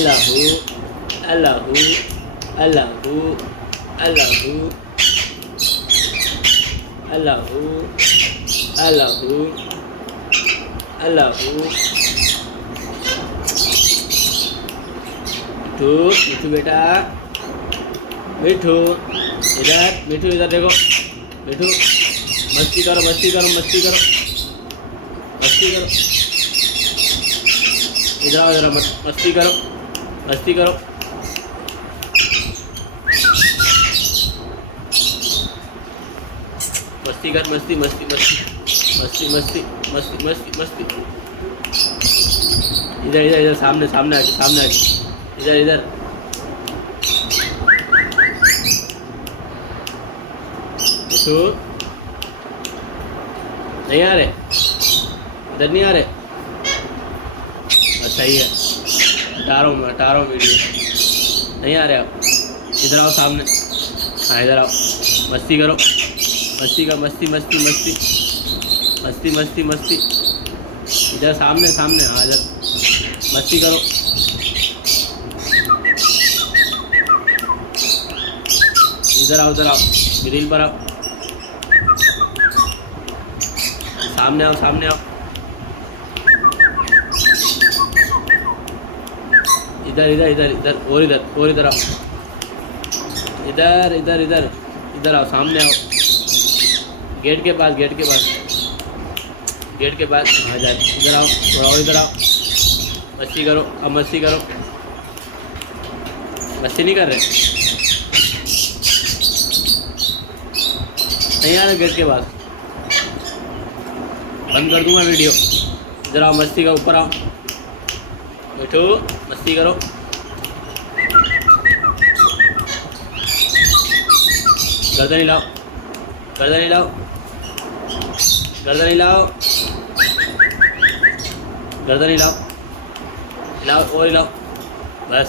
अल्लाहू अल्लाहू अल्लाहू अल्लाहू अल्लाहू अल्लाहू अल्लाहू। मिठू मिठू बेटा मिठू मिठू इधर देखो मिठू मस्ती करो मस्ती करो मस्ती करो मस्ती करो इधर आओ इधर मस्ती करो मस्ती करो। मस्ती कर मस्ती मस्ती मस्ती मस्ती मस्ती मस्ती मस्ती मस्ती। इधर इधर इधर सामने सामने आके इधर इधर। मिठू नहीं आ रहे इधर नहीं आ रहे। सही है हटा रहा हूँ वीडियो। नहीं आ रहे आप इधर आओ सामने। हाँ इधर आओ मस्ती करो मस्ती का मस्ती मस्ती मस्ती मस्ती मस्ती मस्ती। इधर सामने सामने हाँ इधर मस्ती करो। इधर आओ ग्रिल पर आओ सामने आओ सामने आओ। इधर इधर इधर इधर और इधर आओ इधर इधर इधर इधर आओ सामने आओ। गेट के पास हाँ जा इधर आओ थोड़ा और इधर आओ। मस्ती करो अब मस्ती करो। मस्ती नहीं कर रहे नहीं आ रहे गेट के पास। बंद कर दूंगा वीडियो। इधर आओ मस्ती का ऊपर आओ। बैठो मस्ती करो। गर्दन हिलाओ गर्दन हिलाओ गर्दन हिलाओ गर्दन हिलाओ हिलाओ और हिलाओ बस।